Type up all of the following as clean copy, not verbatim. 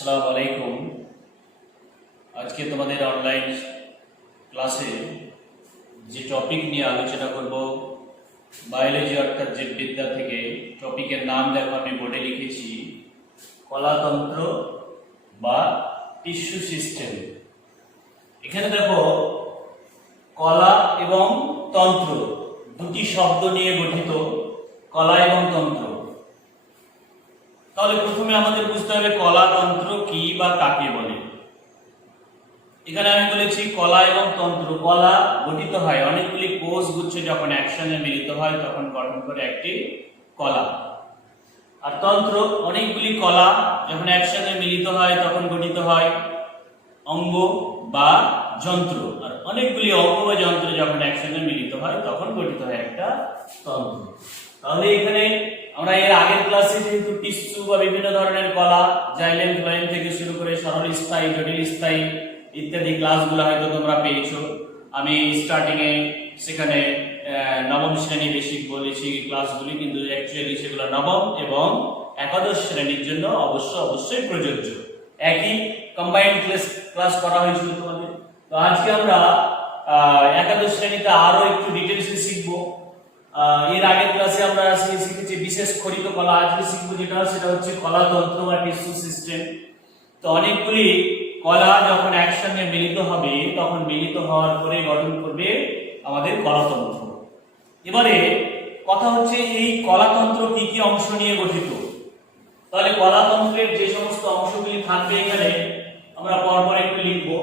আসসালামু আলাইকুম। আজকে তোমাদের অনলাইন ক্লাসে যে টপিক নিয়ে আলোচনা করব বায়োলজি অর্থাৎ জীববিদ্যা থেকে টপিকের নাম দেখো আমি বোর্ডে লিখেছি কলাতন্ত্র বা টিস্যু সিস্টেম। এখানে দেখো কলা এবং তন্ত্র দুটি শব্দ নিয়ে গঠিত কলা এবং তন্ত্র। তাহলে প্রথমে আমাদের বুঝতে হবে কলাতন্ত্র কি বা কাকে বলে। এখানে আমি বলেছি কলা এবং তন্ত্র। কলা গঠিত হয় অনেকগুলি কোষ গুচ্ছ যখন একসঙ্গে মিলিত হয় তখন গঠন করে একটি কলা, আর তন্ত্র অনেকগুলি কলা যখন একসঙ্গে মিলিত হয় তখন গঠিত হয় অঙ্গ বা যন্ত্র, আর অনেকগুলি অঙ্গ বা যন্ত্র যখন একসঙ্গে মিলিত হয় তখন গঠিত হয় একটা তন্ত্র। তাহলে এখানে আমরা এর আগের ক্লাসে যেহেতু টিস্যু বা বিভিন্ন ধরনের কলা জাইলেম ফ্লোয়েম থেকে শুরু করে সরল স্থায়ী জটিল স্থায়ী ইত্যাদি ক্লাসগুলো হয়তো তোমরা পেয়েছো। আমি স্টার্টিং এ সেখানে নবম শ্রেণী বেসিক বলেছি ক্লাসগুলি, কিন্তু অ্যাকচুয়ালি সেগুলো নবম এবং একাদশ শ্রেণীর জন্য অবশ্যই প্রযোজ্য। একই কম্বাইন্ড ক্লাস করা হয়েছিল তোমাদের। তো আজকে আমরা একাদশ শ্রেণীতে আরো একটু ডিটেইলসে শিখবো। এর আগের ক্লাসে আমরা শিখেছি বিশেষ খরিত কলা, আজকে শিখবো সেটা হচ্ছে কলাতন্ত্র বা টিস্যু সিস্টেম। তো অনেকগুলি কলা যখন একসঙ্গে মিলিত হবে তখন মিলিত হওয়ার পরে গঠন করবে আমাদের কলাতন্ত্র। এবারে কথা হচ্ছে এই কলাতন্ত্র কি কি অংশ নিয়ে গঠিত। তাহলে কলাতন্ত্রের যে সমস্ত অংশগুলি থাকবে এখানে আমরা পরপর একটু লিখবো।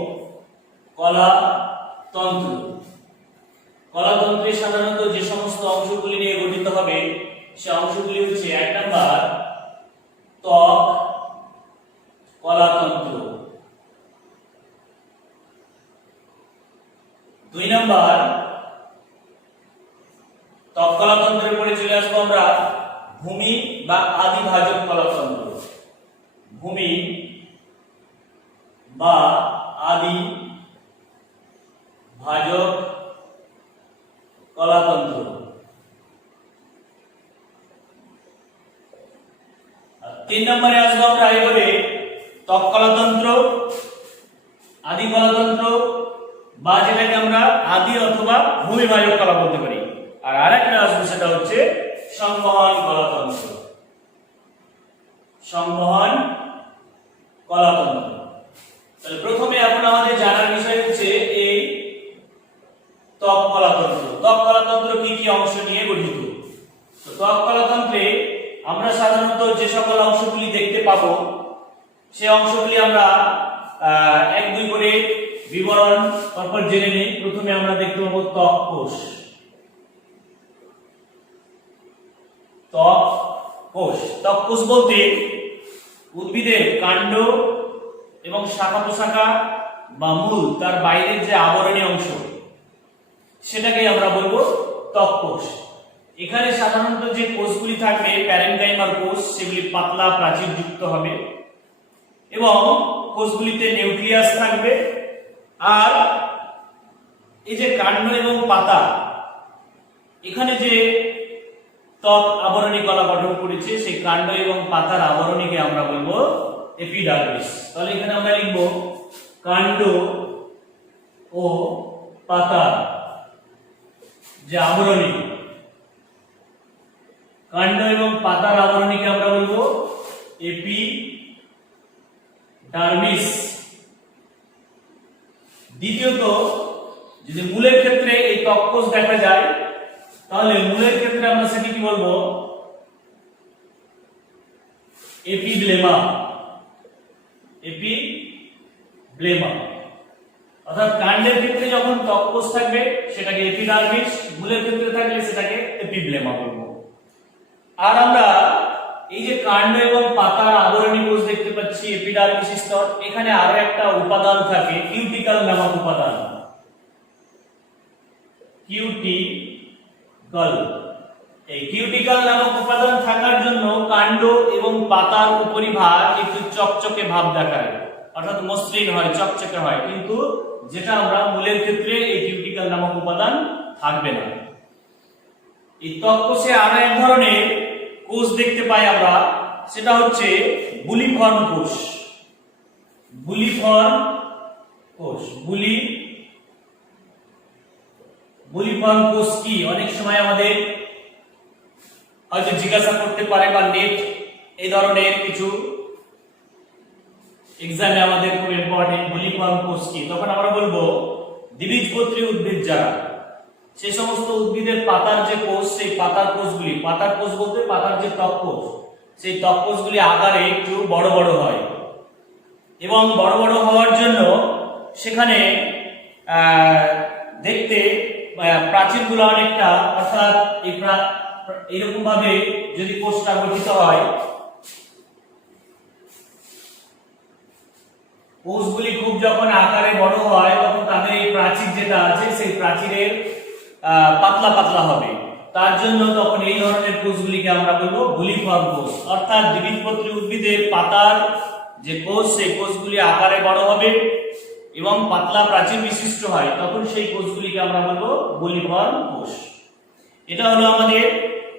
কলাতন্ত্র, কলাতন্ত্রে সাধারণত যে সমস্ত অংশগুলি নিয়ে গঠিত হবে সে অংশগুলি হচ্ছে 1 নাম্বার ত্বক কলাতন্ত্র, 2 নাম্বার ত্বক কলাতন্ত্রের পরে চলে আসবো আমরা ভূমি বা আদিভাজক কলাতন্ত্র, ভূমি বা আদি ভাজক কলাতন্ত্র। 3 নম্বরে আসবো আমরা এবারে ত্বক কলাতন্ত্র, আদি কলাতন্ত্র বা যেটাকে আমরা আদি অথবা ভূমি ভাজক কলা বলতে পারি। আর আরেকটা আসবে সেটা হচ্ছে সংবহন কলাতন্ত্র, সংবহন কলাতন্ত্র। তাহলে প্রথমে এখন আমাদের জানার বিষয় হচ্ছে এই ত্বক কলাতন্ত্র। ত্বক কলাতন্ত্র কি কি অংশ নিয়ে গঠিত। তো ত্বক কলাতন্ত্রে আমরা সাধারণত যে সকল অংশগুলি দেখতে পাবো সে অংশগুলি আমরা 1-2 করে বিবরণ পরপর জেনে নিই। প্রথমে আমরা দেখতে পাবো ত্বক কোষ। ত্বক কোষ, ত্বক কোষ বলতে উদ্ভিদের কাণ্ড এবং শাখা প্রশাখা বা মূল তার বাইরের যে আবরণী অংশ সেটাকে আমরা বলবো ত্বক কোষ। এখানে সাধারণত যে কোষগুলি থাকবে প্যারেনকাইমাল কোষ, সেগুলি পাতলা প্রাচীর যুক্ত হবে এবং কোষগুলিতে নিউক্লিয়াস থাকবে। আর এই যে কাণ্ড এবং পাতা, এখানে যে ত্বক আবরণী কলা গঠন করেছে সেই কাণ্ড এবং পাতার আবরণীকে আমরা বলবো এপিডার্মিস। তাহলে এখানে আমরা লিখবো কাণ্ড ও পাতা যে আবরণী, কাণ্ড এবং পাতার আবরণীকে আমরা বলবো এপিডার্মিস। দ্বিতীয়ত যদি মূলের ক্ষেত্রে এই ত্বক কোষ দেখা যায় তাহলে মূলের ক্ষেত্রে আমরা সেটি কি বলবো এপিব্লেমা, এপিব্লেমা। অর্থাৎ কাণ্ডের ক্ষেত্রে যখন ত্বক কোষ থাকবে সেটাকে এপিডার্মিস, মূলের ক্ষেত্রে থাকলে সেটাকে এপিব্লেমা বলবো। আর আমরা এই যে কাণ্ড এবং পাতার আবরণী কোষ দেখতে পাচ্ছি এপিডার্মিস স্তর, এখানে আরো একটা উপাদান থাকে কিউটিকল নামক উপাদান, কিউটিকল। এই কিউটিকল নামক উপাদান থাকার জন্য কাণ্ড এবং পাতার উপরিভাগ একটু চকচকে ভাব দেখায়, অর্থাৎ মসৃণ হয়, চকচকে হয়, কিন্তু যেটা আমরা মূলের ক্ষেত্রে এই কিউটিকল নামক উপাদান থাকবে না। এই ত্বক কোষে আরো এক ধরনের কোষ দেখতে পাই আমরা, সেটা হচ্ছে বুলিফর্ম কোষ। বুলিফর্ম কোষ। বুলিফর্ম কোষ কি অনেক সময় আমাদের হয়তো জিজ্ঞাসা করতে পারে বা নেট এই ধরনের কিছু এক্সামে আমাদের খুব ইম্পর্টেন্ট। বুলিফর্ম কোষ কি, তখন আমরা বলবো দ্বিবীজপত্রী উদ্ভিদ যারা, সেই সমস্ত উদ্ভিদের পাতার যে কোষ, সেই পাতার কোষগুলি, পাতার কোষ বলতে পাতার যে ত্বক কোষ, সেই ত্বক কোষগুলি আকারে একটু বড় বড় হয় এবং বড় বড় হওয়ার জন্য সেখানে দেখতে প্রাচীরগুলো অনেকটা, অর্থাৎ এইরকম ভাবে যদি কোষটা গঠিত হয়, কোষগুলি খুব যখন আকারে বড় হয় তখন তাদের এই প্রাচীর যেটা আছে সেই প্রাচীরের পাতলা পাতলা হবে। তার জন্য তখন এই ধরনের কোষগুলিকে আমরা বলবো বুলিফর্ম কোষ। অর্থাৎ দ্বিবীজপত্রী উদ্ভিদের পাতার যে কোষ, সেই কোষগুলি আকারে বড় হবে এবং পাতলা প্রাচীর বিশিষ্ট হয়, তখন সেই কোষগুলিকে আমরা বলবো বুলিফর্ম কোষ। এটা হলো আমাদের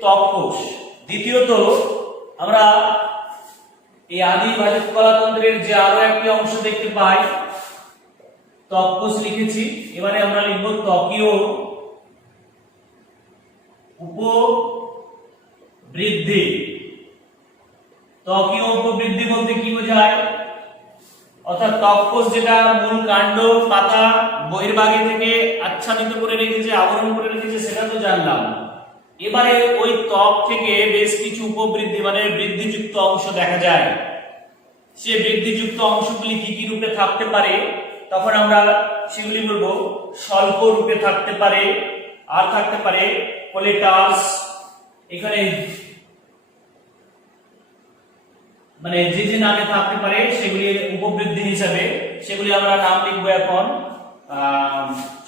ত্বক কোষ। দ্বিতীয়ত আমরা এই আদি ভাজক কলাতন্ত্রের যে আরো একটি অংশ দেখতে পাই, ত্বক কোষ লিখেছি, এবারে আমরা লিখব ত্বকীয় উপবৃদ্ধি। ত্বকীয় উপবৃদ্ধি বলতে কি বোঝায়? অর্থাৎ ত্বক কোষ যেটা মূল কাণ্ড পাতা বহির্ভাগে থেকে আচ্ছাদিত করে রেখেছে, আবরণ করে রেখেছে, সেটা তো জানলাম। এবারে ওই ত্বক থেকে বেশ কিছু উপবৃদ্ধি মানে বৃদ্ধিযুক্ত অংশ দেখা যায়। সে বৃদ্ধিযুক্ত অংশগুলি কি কি রূপে থাকতে পারে, তখন আমরা সেগুলি বলবো স্বল্প রূপে থাকতে পারে, আর থাকতে পারে কোলেটাস। এখানে মানে যে যে নামে থাকতে পারে সেগুলি উপবৃদ্ধি হিসাবে, সেগুলি আমরা নাম লিখবো এখন।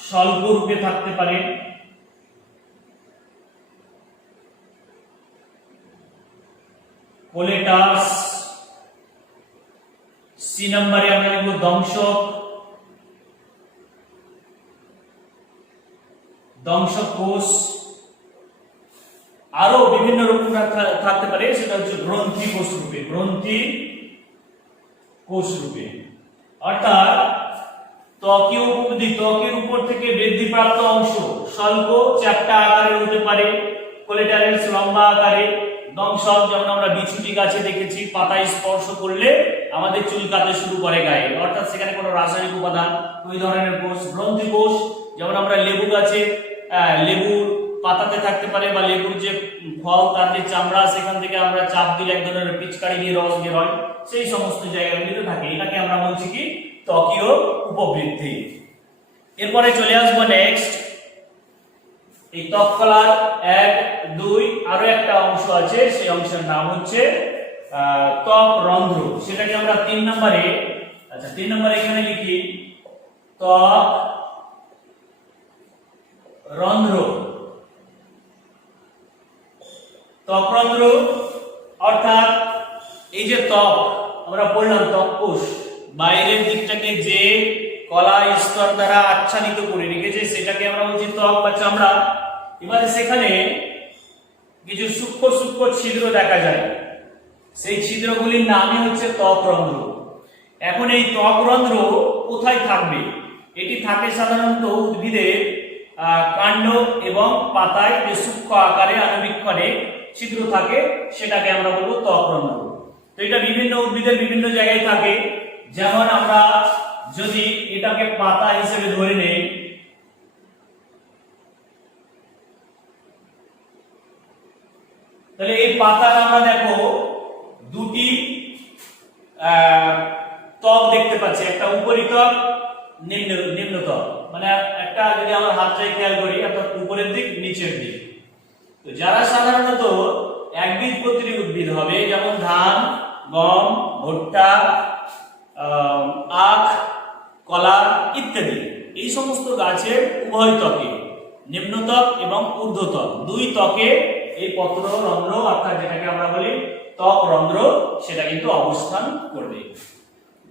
স্বল্প রূপে থাকতে পারে, কোলেটাস। সি নম্বরে আমরা লিখব দংশক, দংশক কোষ। আরো বিভিন্ন রূপ থাকতে পারে, সেটা হচ্ছে গ্রন্থি কোষ রূপে, গ্রন্থি কোষ রূপে। অর্থাৎ ত্বকীয় উপবৃদ্ধি, ত্বকের উপর থেকে বৃদ্ধিপ্রাপ্ত অংশ স্বল্প চ্যাপ্টা আকারে হতে পারে, কোলেটারেস লম্বা আকারে, দংশক যেমন আমরা বিছুটি গাছে দেখেছি, পাতায় স্পর্শ করলে আমাদের চুলকাতে শুরু করে গায়ে, অর্থাৎ সেখানে কোনো রাসায়নিক উপাদান, ওই ধরনের কোষ। গ্রন্থি কোষ যেমন আমরা লেবু গাছে, লেবুর পাতাতে থাকতে পারে, বা লেবুর যে ফল তার যে চামড়া, সেখান থেকে আমরা চাপ দিলে এক ধরনের পিচকারি দিয়ে রস বের হয়, সেই সমস্ত জায়গাগুলিতে থাকে। এটাকে আমরা বলছি কি ত্বকীয় উপবৃদ্ধি। এরপরে চলে আসবো নেক্সট, এই ত্বক কলার 1, 2 আরো একটা অংশ আছে, সেই অংশের নাম হচ্ছে ত্বক রন্ধ্র। সেটাকে আমরা 3 নম্বরে, আচ্ছা 3 নম্বরে এখানে লিখি ত্বক রন্ধ্র। ত্বক রন্ধ্র অর্থাৎ এই যে ত্বক আমরা বললাম ত্বক কোষ, বাইরের দিকটাকে যে কলা স্তর দ্বারা আচ্ছাদিত করে রেখেছে সেটাকে আমরা বলছি ত্বক বা চামড়া। এবারে সেখানে কিছু সূক্ষ্ম সূক্ষ্ম ছিদ্র দেখা যায়, সেই ছিদ্রগুলির নামই হচ্ছে ত্বক রন্ধ্র। এখন এই ত্বক রন্ধ্র কোথায় থাকবে? এটি থাকে সাধারণত উদ্ভিদের কাণ্ড এবং পাতায় যে সূক্ষ্ম আকারে আণুবীক্ষণে ছিদ্র থাকে, সেটাকে আমরা বলবো ত্বক রন্ধ্র। তো এটা বিভিন্ন উদ্ভিদের বিভিন্ন জায়গায় থাকে। যেমন আমরা যদি এটাকে পাতা হিসেবে ধরে নেই, তাহলে এই পাতার আমরা দেখো দুটি ত্বক দেখতে পাচ্ছি, একটা উপরিত্বক, নিম্নত্বক। মানে একটা যদি আমরা হাতটাই খেয়াল করি, অর্থাৎ উপরের দিক, নিচের দিক। তো যারা সাধারণত একবীজপত্রী উদ্ভিদ হবে, যেমন ধান, গম, ভুট্টা, আখ, কলা ইত্যাদি, এই সমস্ত গাছের উভয় ত্বকে, নিম্নত্বক এবং ঊর্ধ্বত্বক, দুই ত্বকে এই পত্র রন্ধ্র অর্থাৎ যেটাকে আমরা বলি ত্বক রন্ধ্র, সেটা কিন্তু অবস্থান করবে।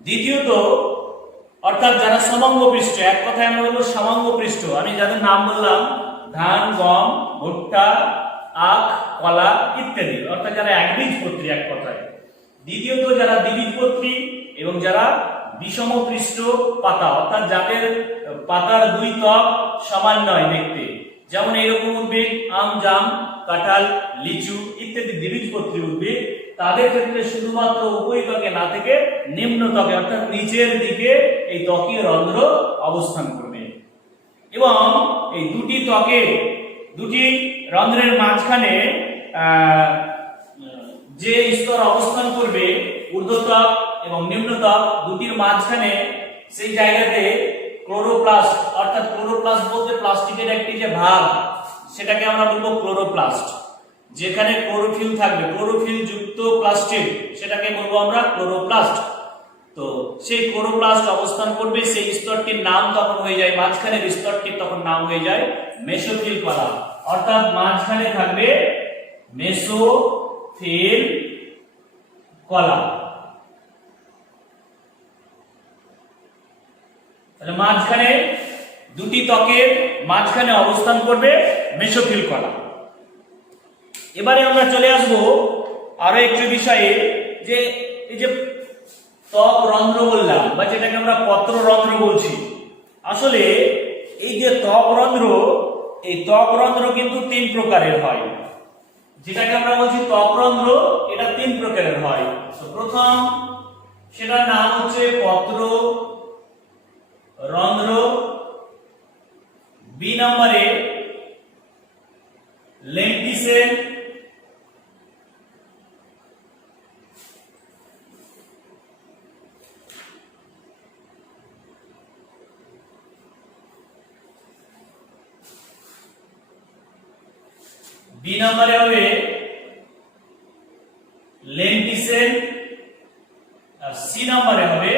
দ্বিতীয়ত অর্থাৎ যারা সমাঙ্গ পৃষ্ঠ, এক কথায় আমরা বলবো সমাঙ্গ পৃষ্ঠ, আমি যাদের নাম বললাম ধান, গম, ভুট্টা, আখ, কলা ইত্যাদি, অর্থাৎ যারা একবীজপত্রী এক কথায়। দ্বিতীয়ত যারা দ্বিবীজপত্রী এবং যারা বিষমপৃষ্ঠ পাতা, অর্থাৎ যাদের পাতার দুই ত্বক সমান নয় দেখতে, যেমন এরকম উদ্ভিদ আম, জাম, কাঁঠাল, লিচু ইত্যাদি দ্বিবীজপত্রী উদ্ভিদ, তাদের ক্ষেত্রে শুধুমাত্র উপরিত্বকে না থেকে নিম্ন ত্বকে অর্থাৎ নিচের দিকে এই ত্বকীয় রন্ধ্র অবস্থান করবে। এবং এই দুটি রন্ধ্রের মাঝখানে যে স্তর অবস্থান করবে ঊর্ধ্বত্বক এবং নিম্নত্বক, দুটির মাঝখানে সেই জায়গাতে ক্লোরোপ্লাস্ট, অর্থাৎ ক্লোরোপ্লাস্ট বলতে প্লাস্টিকের একটি যে ভাগ, সেটাকে আমরা বলবো ক্লোরোপ্লাস্ট। যেখানে ক্লোরোফিল থাকবে, ক্লোরোফিল যুক্ত প্লাস্টিক, সেটাকে বলবো আমরা ক্লোরোপ্লাস্ট। তো সেই ক্লোরোপ্লাস্ট অবস্থান করবে, সেই স্তরটির নাম তখন হয়ে যায়, মাঝখানের স্তরটির তখন নাম হয়ে যায় মেসোফিল কলা, অর্থাৎ মাঝখানে থাকবে মেসোফিল কলা। তাহলে মাঝখানে দুটি ত্বকের মাঝখানে অবস্থান করবে মেসোফিল কলা। এবারে আমরা চলে আসব আরো একটি বিষয়ে, যে এই যে ত্বক রন্ধ্র বললাম বা যেটাকে আমরা পত্র রন্ধ্র বলছি, আসলে এই যে ত্বক রন্ধ্র, এই ত্বক রন্ধ্র কিন্তু তিন প্রকারের হয়। যেটাকে আমরা বলছি ত্বক রন্ধ্র, এটা তিন প্রকারের হয়। তো প্রথম সেটার নাম হচ্ছে পত্র রন্ধ্র, বি নম্বরে লেন্টিসেল, বি নম্বরে হবে লেন্টিসেল, আর সি নম্বরে হবে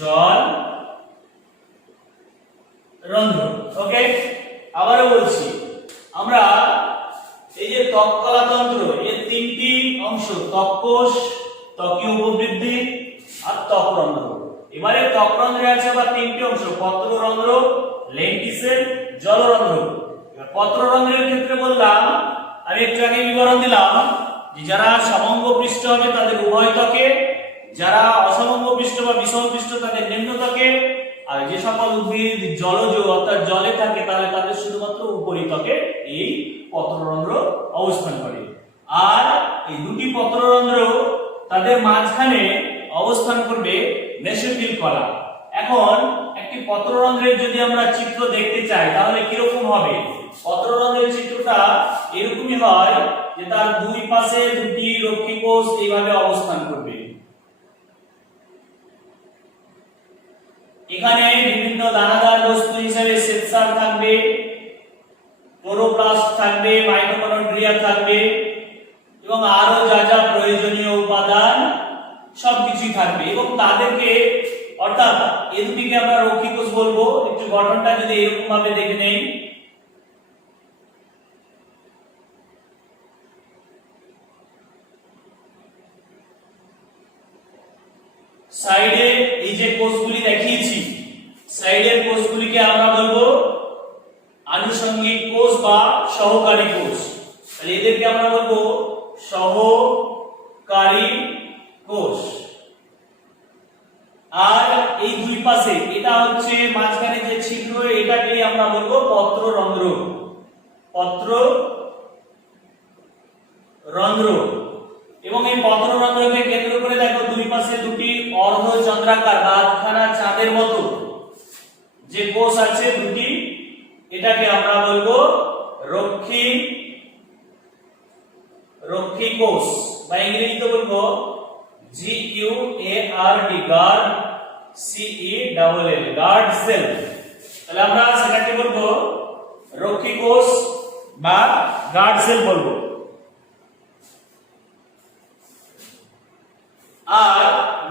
জল রন্ধ্র। ওকে, আবারও বলছি, আমরা এই যে ত্বক কলাতন্ত্র, এর তিনটি অংশ, ত্বক কোষ, ত্বকীয় উপবৃদ্ধি আর ত্বক রন্ধ্র। এবারে ত্বক রন্ধ্রে আছে আবার তিনটি অংশ, পত্র রন্ধ্র, লেন্টিসেল, জলরন্ধ্র। পত্র রন্ধ্রের ক্ষেত্রে বললাম, আমি একটু আগে বিবরণ দিলাম যে যারা সমঙ্গ পৃষ্ঠ হবে তাদের উভয় ত্বকে, যারা অসমঙ্গ পৃষ্ঠ বা বিষম পৃষ্ঠ তাদের নিম্ন ত্বকে, আর যে সকল উদ্ভিদ জলজ অর্থাৎ জলে থাকে তাহলে তাদের শুধুমাত্র উপরিত্বকে এই পত্ররন্ধ্র অবস্থান করে। আর এই দুটি পত্ররন্ধ্র তাদের মাঝখানে অবস্থান করবে মেসোফিল কলা। এখন একটি পত্ররন্ধ্রের যদি আমরা চিত্র দেখতে চাই তাহলে কিরকম হবে? পত্ররন্ধ্রের চিত্রটা এরকমই হয় যে তার দুই পাশে দুটি রক্ষী কোষ এইভাবে অবস্থান করবে। এখানে বিভিন্ন দানাদার বস্তু হিসেবে শ্বেতসার থাকবে, ক্লোরোপ্লাস্ট থাকবে, মাইটোকন্ড্রিয়া থাকবে এবং আরো যা যা প্রয়োজনীয় উপাদান সবকিছুই থাকবে। এবং তাদেরকে, অর্থাৎ এই দুটিকে আমরা রক্ষী কোষ বলবো। একটু গঠনটা যদি এরকম ভাবে দেখে নেই, সাইডে এই যে কোষগুলি দেখিয়েছি, সাইডের কোষগুলিকে আমরা বলবো আনুষঙ্গিক কোষ বা সহকারী কোষ। তাহলে এদেরকে আমরা বলবো সহকারী কোষ। আর এই দুই পাশে এটা হচ্ছে মাঝখানে যে ছিদ্র, এটাকে আমরা বলবো পত্ররন্ধ্র। পত্ররন্ধ্র। এবং এই পত্ররন্ধ্রকে কেন্দ্র করে দেখো দুই পাশে দুটি অর্ধচন্দ্রাকার বা আধখানা চাঁদের মতো যে কোষ আছে দুটি, এটাকে আমরা বলবো রক্ষী কোষ বা ইংরেজিতে বলবো GUARD, guard, CELL, guard cell. তাহলে আমরা সেটাকে বলবো রক্ষী কোষ বা গার্ড সেল বলবো। আর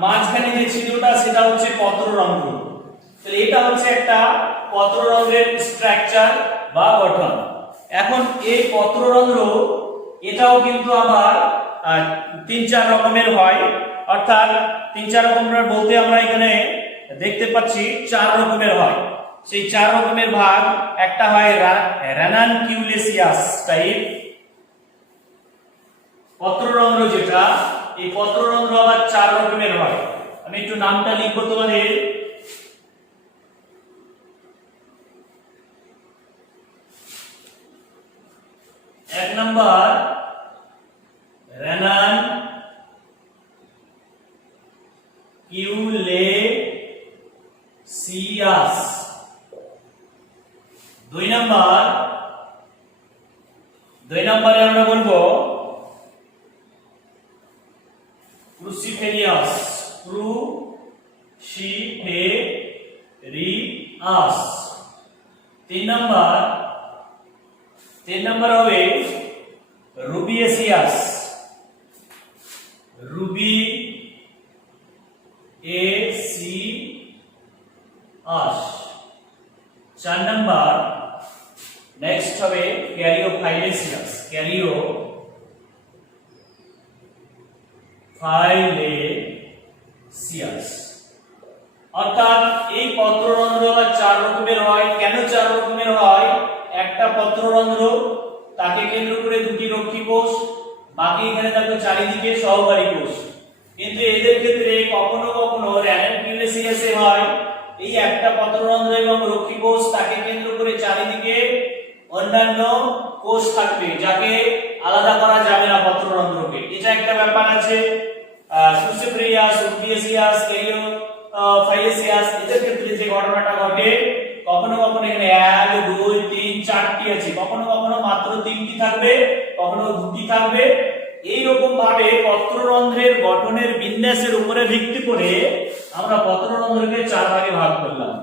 মাঝখানে যে ছিদ্রটা সেটা হচ্ছে পত্ররন্ধ্র। তাহলে এটা হচ্ছে একটা পত্ররন্ধ্রের স্ট্রাকচার বা গঠন। এখন এই পত্ররন্ধ্র এটাও কিন্তু আবার তিন চার রকমের হয়, অর্থাৎ তিন চার রকমের বলতে আমরা এখানে দেখতে পাচ্ছি চার রকমের হয়। সেই চার রকমের ভাগ, একটা হয় রানানকিউলেসিয়াস টাইপ পত্ররন্ধ্র, যেটা এই পত্ররন্ধ্র আবার চার রকমের হয়। আমি একটু নামটা লিখবো তোমাদের। এক নাম্বার রেনান কিউলেসিয়াস, দুই নম্বরে আমরা বলবো ক্রুসিফেরিয়াস, ক্রুসিফেরিয়াস। তিন নম্বর হবে রুবিয়েসিয়াস, রুবিয়েসিয়াস। চার নম্বর নেক্সট হবে ক্যারিওফাইলেসিয়াস, ক্যারিওফাইলেসিয়াস। অর্থাৎ এই পত্ররন্ধ্র চার রকমের হয়। কেন চার রকমের হয়? একটা পত্ররন্ধ্র, তাকে কেন্দ্র করে দুটি রক্ষী কোষ, বাকি এখানে থাকবে চারিদিকে সহকারী কোষ। কিন্তু এদের ক্ষেত্রে কখনো কখনো র্যানানকিউলেসিয়াসে হয় এই একটা পত্ররন্ধ্র এবং রক্ষী কোষ, তাকে কেন্দ্র করে চারিদিকে অন্যান্য কোষ থাকবে, যাকে আলাদা করা যাবে না পত্ররন্ধ্রকে। এটা একটা ব্যাপার আছে। ক্রুসিফেরিয়াস, রুবিয়েসিয়াস, ক্যারিওফাইলেসিয়াস এদের ক্ষেত্রে যে ঘটনাটা ঘটে, কখনো কখনো এখানে 1 2 3 4টি আছে, কখনো কখনো মাত্র 3টি থাকবে, কখনো 2টি থাকবে। এই রকম ভাবে পত্ররন্ধ্রের গঠনের বিন্যাসের উপরে ভিত্তি করে আমরা পত্ররন্ধ্রকে চার ভাগে ভাগ করলাম।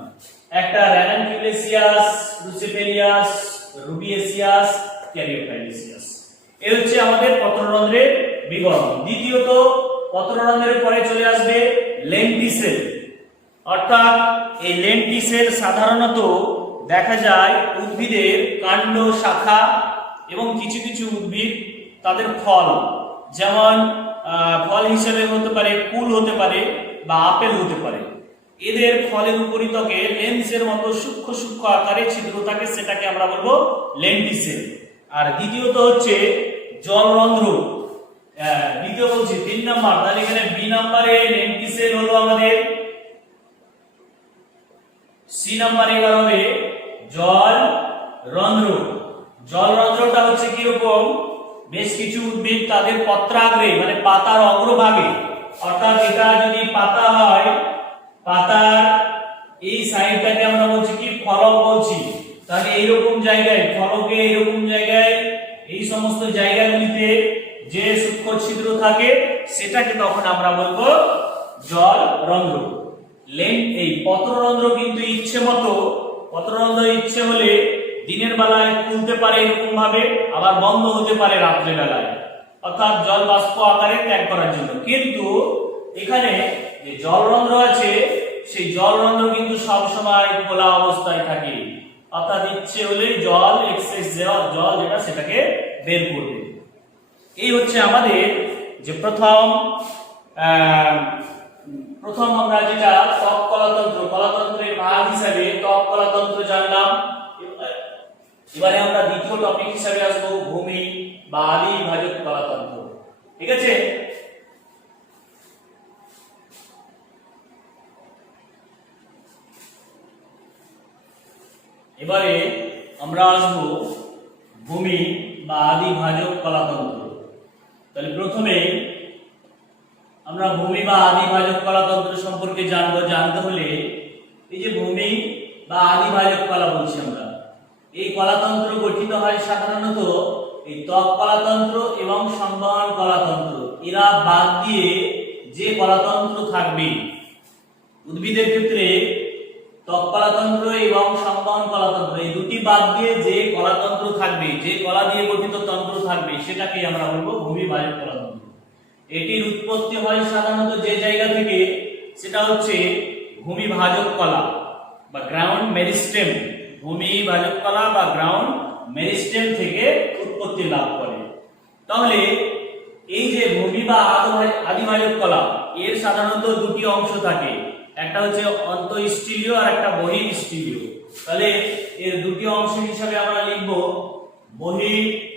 একটা র্যানানকিউলেসিয়াস, ক্রুসিফেরিয়াস, রুবিয়েসিয়াস, ক্যারিওফাইলেসিয়াস। এই হচ্ছে আমাদের পত্ররন্ধ্রের বিবরণ। দ্বিতীয়ত পত্ররন্ধ্রের পরে চলে আসবে লেন্টিসেল। অর্থাৎ এই লেন্টিসেল সাধারণত দেখা যায় উদ্ভিদের কাণ্ড, শাখা এবং কিছু কিছু উদ্ভিদ তাদের ফল, যেমন ফল হিসেবে হতে পারে কুল, হতে পারে বা আপেল হতে পারে। এদের ফলের উপরিতকে লেন্সের মতো সূক্ষ্ম সূক্ষ্ম আকারে ছিদ্র থাকে, সেটাকে আমরা বলবো লেন্টিসেল। আর দ্বিতীয়ত হচ্ছে জলরন্ধ্র। দ্বিতীয় বলছি 3 নাম্বার, তাহলে এখানে বি নাম্বারে লেন্টিসেল হলো আমাদের, সি নাম্বারে এবার হবে জলরন্ধ্র। জলরন্ধ্রটা হচ্ছে কি রকম? বেশ কিছু উদ্ভিদ তাদের পত্রাগ্রে মানে পাতার অগ্রভাগে, অর্থাৎ এটা যদি পাতা হয়, পাতার এই সাইডটাকে আমরা বলছি কি ফলক বলছি। তাহলে এইরকম জায়গায়, ফলকে এইরকম জায়গায়, এই সমস্ত জায়গাগুলিতে যে সূক্ষ্ম ছিদ্র থাকে সেটাকে তখন আমরা বলবো জলরন্ধ্র। এই পত্ররন্ধ্র কিন্তু ইচ্ছে মতো, পত্ররন্ধ্র ইচ্ছে হলে দিনের বেলায় খুলতে পারে এরকম ভাবে, আবার বন্ধ হতে পারে রাত্রে বেলায়, অর্থাৎ জল বাষ্প আকারে ত্যাগ করার জন্য। কিন্তু এখানে যে জলরন্ধ্র আছে সেই জলরন্ধ্র কিন্তু সব সময় খোলা অবস্থায় থাকে, অর্থাৎ ইচ্ছে হলে জল, এক্সেস জল যেটা সেটাকে বের করবে। এই হচ্ছে আমাদের যে প্রথম আমরা যেটা ত্বক কলাতন্ত্র, কলাতন্ত্রের ভাগ হিসাবে ত্বক কলাতন্ত্র জানলাম। এবারে আমরা দ্বিতীয় টপিক হিসাবে আসবো ভূমি বা আদি বিভাজক কলাতন্ত্র। ঠিক আছে? এবারে আমরা আসবো ভূমি বা আদি বিভাজক কলাতন্ত্র। তাহলে প্রথমে আমরা ভূমি বা আদি বিভাজক কলাতন্ত্র সম্পর্কে জানতে হলে এই যে ভূমি বা আদি বিভাজক কলা বলছি আমরা, এই কলাতন্ত্র গঠিত হয় সাধারণত এই ত্বক কলাতন্ত্র এবং সংবহন কলাতন্ত্র। এরা বাদ দিয়ে যে কলাতন্ত্র থাকবে উদ্ভিদের ক্ষেত্রে, ত্বক কলাতন্ত্র এবং সংবহন কলাতন্ত্র, এই দুটি বাদ দিয়ে যে কলাতন্ত্র থাকবে, যে কলা দিয়ে গঠিত তন্ত্র থাকবে, সেটাকে আমরা বলবো ভূমি বিভাজক কলাতন্ত্র। এটির উৎপত্তি হয় সাধারণত যে জায়গা থেকে, সেটা হচ্ছে ভূমি ভাজক কলা বা গ্রাউন্ড মেরিস্টেম। ভূমি ভাজক কলা বা গ্রাউন্ড মেরিস্টেম থেকে উৎপত্তি লাভ করে। তাহলে এই যে ভূমি বা আদি ভাজক কলা, এর সাধারণত দুটি অংশ থাকে, একটা হচ্ছে অন্তঃস্টিলীয় আর একটা বহিঃস্টিলীয়। তাহলে এর দুটি অংশ হিসাবে আমরা লিখব বহিঃস্টিলীয়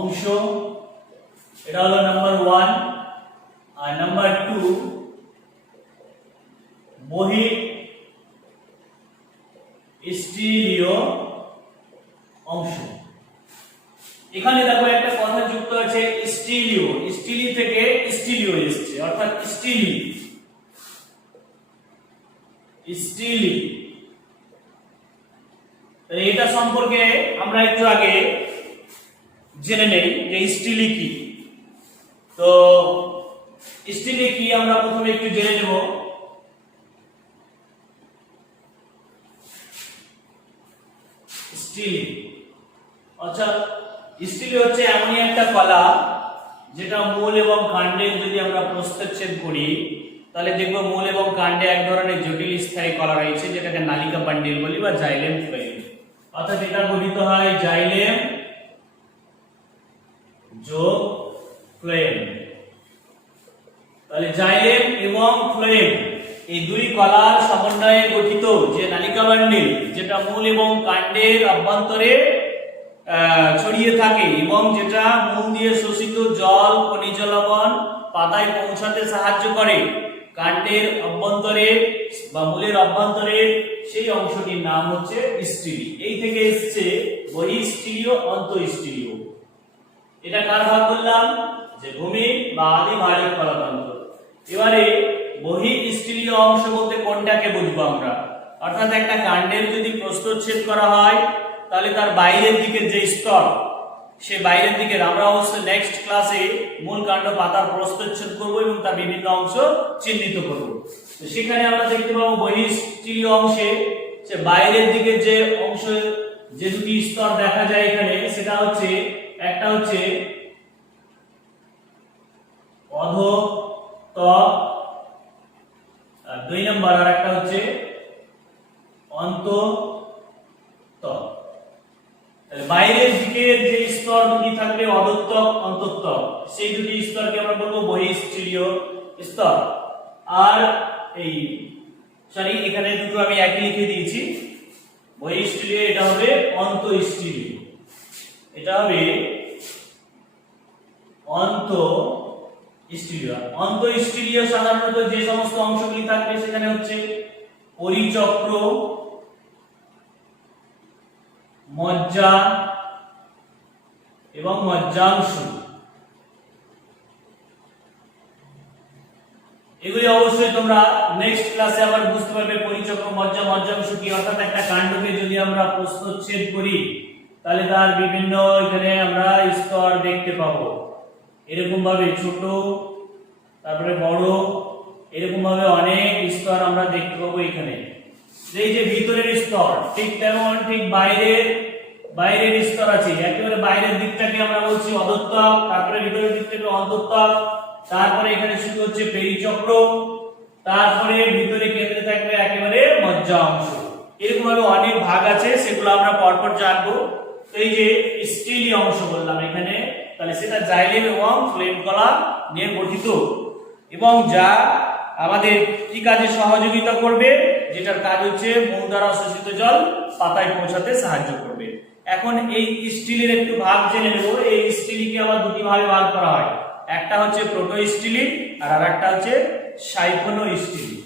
অংশ, এটা হলো নাম্বার 1। আর নাম্বার 2 বহি স্টিলীয় অংশ। এখানে দেখো একটা কথা যুক্ত আছে স্টিলীয়, স্টিলি থেকে স্টিলীয় এসেছে, অর্থাৎ স্টিলি স্টিলি। এটা সম্পর্কে আমরা একটু আগে জেনে নেই যে স্টিলি কি। তো স্টিলি কি আমরা প্রথমে একটু জেনে নেব। স্টিলি, আচ্ছা, স্টিলি হচ্ছে এমনই একটা কলা যেটা মূল এবং কাণ্ডে যদি আমরা প্রস্থচ্ছেদ করি তাহলে দেখব মূল এবং কাণ্ডে এক ধরনের জটিল স্থায়ী কলা রয়েছে যেটাকে নালিকা বান্ডিল বলি বা জাইলেম ফ্লোয়েম। অর্থাৎ এটা গঠিত হয় জাইলেম যোগ ফ্লোয়েম। তাহলে জাইলেম এবং ফ্লোয়েম এই দুই কলার সমন্বয়ে গঠিত যে নালিকা বান্ডিল, যেটা মূল এবং কাণ্ডের অভ্যন্তরে ছড়িয়ে থাকে এবং যেটা মূল দিয়ে শোষিত জল, খনিজ লবণ পাতায় পৌঁছাতে সাহায্য করে কাণ্ডের অভ্যন্তরে বা মূলের অভ্যন্তরে, সেই অংশটির নাম হচ্ছে স্টিলি। এই থেকে এসেছে বহিঃস্টিলীয়, অন্তঃস্টিলীয়। এটা কার ভাগ বললাম? যে ভূমি বা আদি ভারীয় কলাতন্ত্র। এবারে বহিঃস্টিলীয় অংশ বলতে কোনটাকে বুঝবো আমরা? অর্থাৎ একটা কাণ্ডের যদি প্রস্থচ্ছেদ করা হয় তাহলে তার বাইরের দিকের যে স্তর, সে বাইরের দিকের, আমরা অবশ্য নেক্সট ক্লাসে মূল কাণ্ড পাতার প্রস্থচ্ছেদ করব এবং তার বিভিন্ন অংশ চিহ্নিত করব। তো সেখানে আমরা দেখতে পাবো বহিঃস্টিলীয় অংশে যে বাইরের দিকের যে অংশ, যে দুটি স্তর দেখা যায় এখানে, সেটা হচ্ছে একটা হচ্ছে অধঃতক, আর 2 নম্বর আর একটা হচ্ছে অন্তঃতক। বাইরের দিকে যে স্তর দুটি থাকবে অধঃতক, অন্তঃতক, সেই দুটি স্তরকে আমরা বলবো বহিঃস্টিলীয় স্তর। আর এই সরি, এখানে দুটো আমি একই লিখে দিয়েছি, বহিঃস্টিলীয়, এটা হবে অন্তঃস্টিলীয়, এটা হবে অন্তঃস্টিলীয়। অন্তঃস্টিলীয় সাধারণত যে সমস্ত অংশগুলি থাকবে সেখানে হচ্ছে পরিচক্র, মজ্জা এবং মজ্জাংশ। এগুলি অবশ্যই তোমরা নেক্সট ক্লাসে আবার বুঝতে পারবে পরিচক্র, মজ্জা, মজ্জাংশ কি। অর্থাৎ একটা কাণ্ডকে যদি আমরা প্রস্থচ্ছেদ করি তাহলে তার বিভিন্ন এখানে আমরা স্তর দেখতে পাবো, এরকম ভাবে ছোট, তারপরে বড়, এরকম ভাবে অনেক স্তর আমরা দেখতে পাবো এখানে। এই যে ভিতরের স্তর, ঠিক তেমন ঠিক বাইরের স্তর আছে। একেবারে বাইরের দিকটাকে আমরা বলছি অধঃতক, তারপরে ভিতরের দিকটাকে অন্তঃতক, তারপরে এখানে শুরু হচ্ছে পেরিচক্র, তারপরে ভিতরে কেন্দ্রে থাকবে একেবারে মজ্জা অংশ। এরকম ভাবে অনেক ভাগ আছে, সেগুলো আমরা পরপর জানবো। এই যে স্টিলি অংশ বললাম এখানে, তাহলে সেটা জাইলেম এবং ফ্লোয়েম কলা নিয়ে গঠিত এবং যা আমাদের কি কাজে সহযোগিতা করবে? যেটার কাজ হচ্ছে মূল দ্বারা শোষিত জল পাতায় পৌঁছাতে সাহায্য করবে। এখন এই স্টিলের একটু ভাগ জেনে নেব। এই স্টিলিকে আবার দুটি ভাগে ভাগ করা হয়, একটা হচ্ছে প্রোটো স্টিলি আর আরেকটা হচ্ছে সাইফোনো স্টিলি।